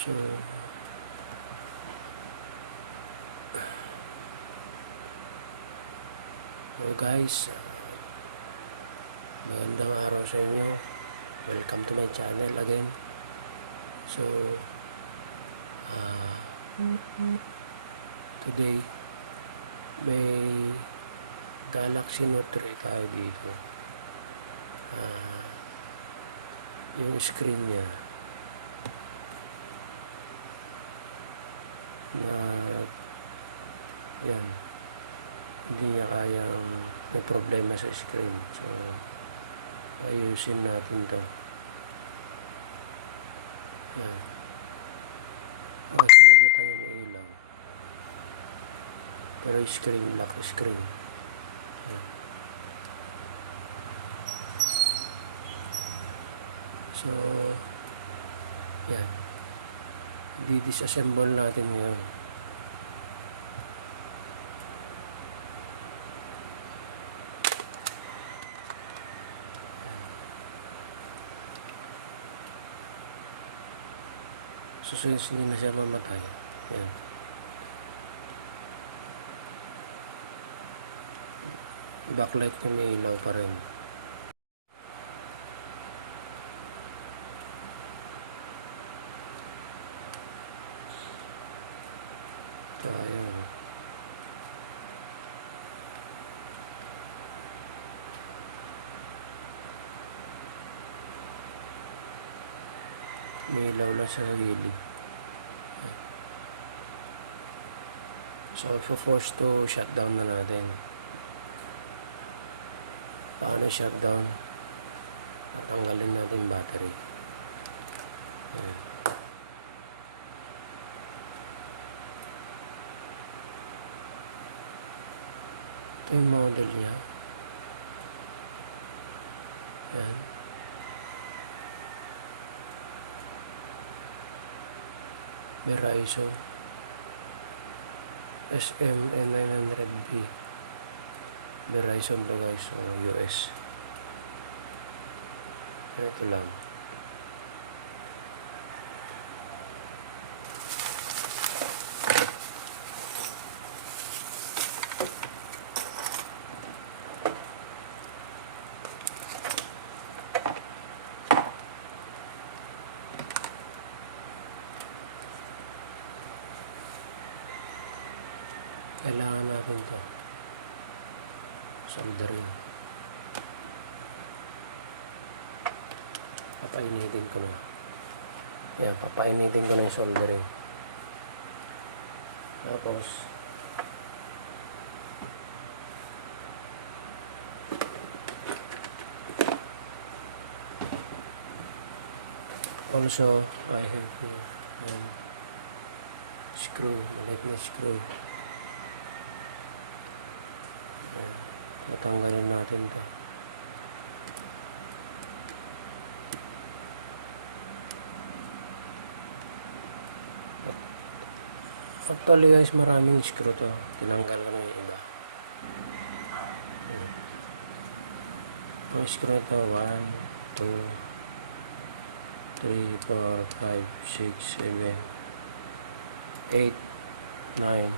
So, hello guys, magandang araw sa inyo. Welcome to my channel again. So, today may Galaxy Note 3 tayo dito. Yung screen niya na yan, hindi niya kayang, may problema sa screen. So, ayusin natin to. Yan. Mas nakikita niyo may ilaw. Pero screen, lock screen. Yan. So, yan. Di-disassemble natin ngayon. So, since hindi na siya mamatay, yan. Backlight ko may ilaw pa rin. So, ayan. May ilaw na sa gilid. So, force to shutdown na natin. Paano shutdown? Tatanggalin natin yung battery. Ayan. Ito yung model niya. Ayan. Verizon SM900B. Verizon to guys, o US. Ito lang. Kailangan natin ito soldering. Papainitin ko na. Yan, papainitin ko na yung soldering. Tapos also I have here screw, maliit na screw. Matanggalin natin ito. Actually guys, maraming screw to. Tinanggal ko na yung iba. Yung screw ito, 1, 2, 3, 4, 5, 6, 7, 8, 9.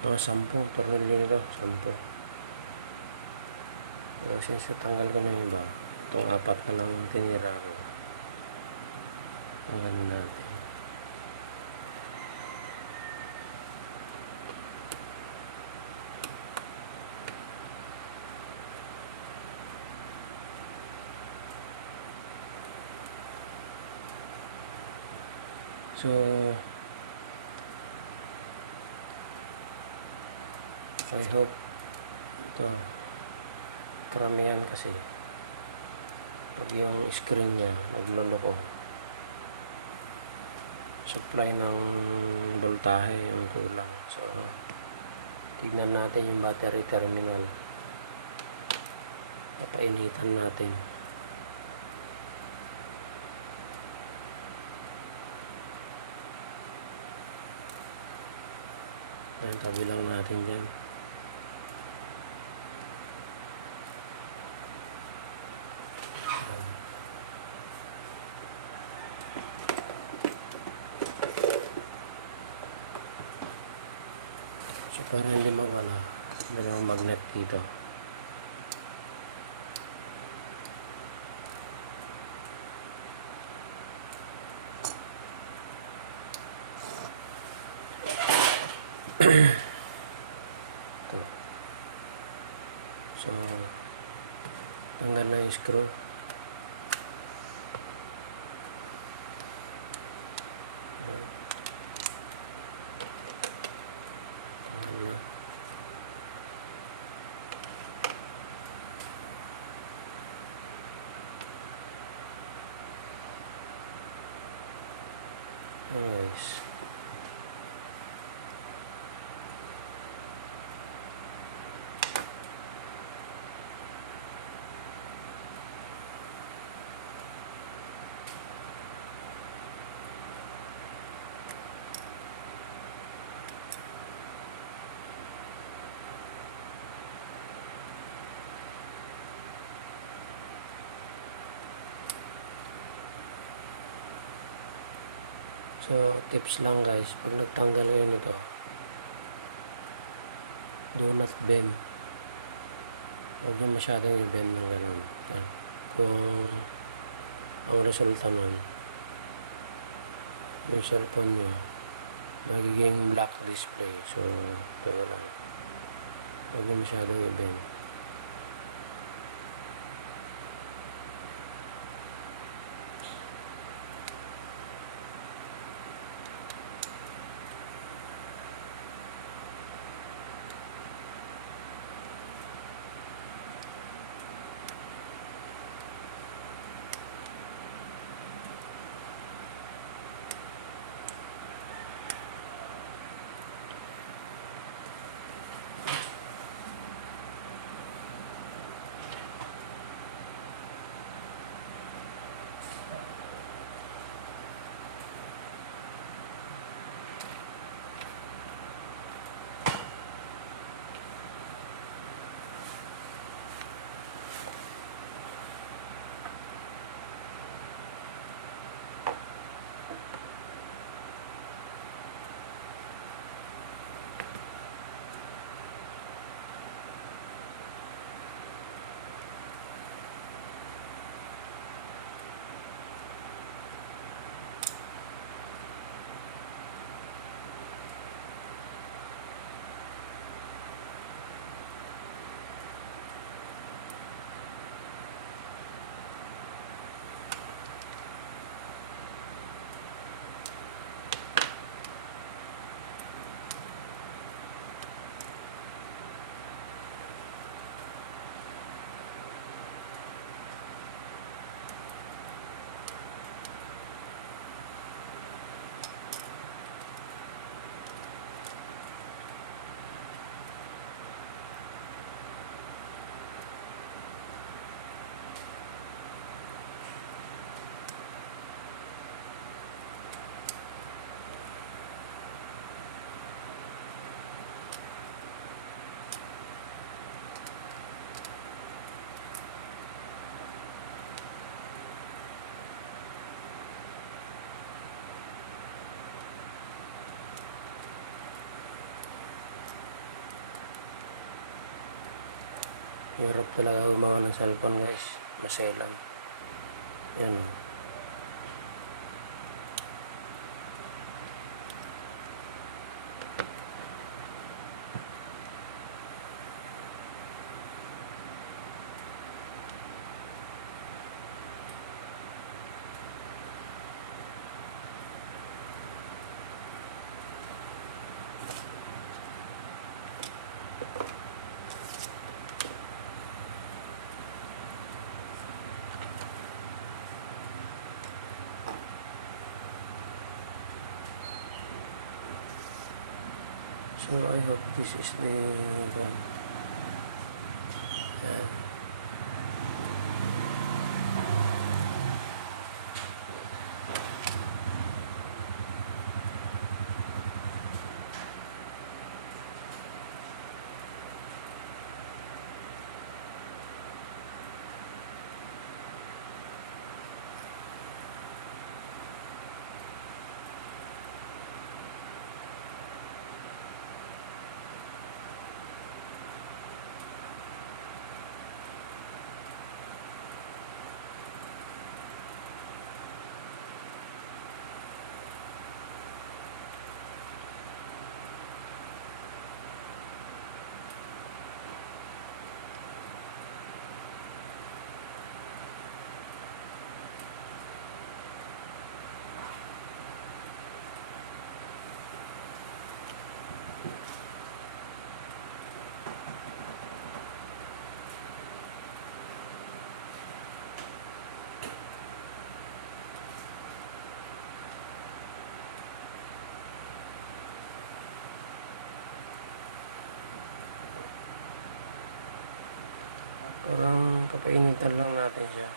Mga 10. Tornilyo nito, 10. So, since tanggal ko na yung iba, itong 4 na lang tinira ko. Tanggalin natin. So, I hope ito, karamihan kasi pag yung screen niya nagloloko, supply ng voltahe yung kulang. So, tignan natin yung battery terminal. Papainitan natin. Ayan, tabi lang natin dyan. para hindi mawala. Meron magnet dito. Ito. So, tanggal na yung screw. Anyways. So, tips lang guys, pag nagtanggal kayo nito, do not bend. Huwag nyo masyadong i-bend ng ganun. Yan. Kung ang resulta nun, yung cellphone nyo, magiging black display. So, ito lang. Huwag nyo masyadong i-bend. Hirap talaga gumawa ng cellphone guys. Maselan. Yan o. So I hope this is the one. Yan. Papainitan lang natin siya.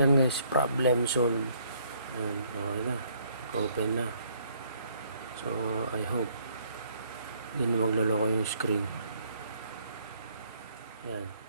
Yan guys, problem solved. Ayan, okay na. Open na. So, I hope hindi na maglaloko yung screen. Ayan.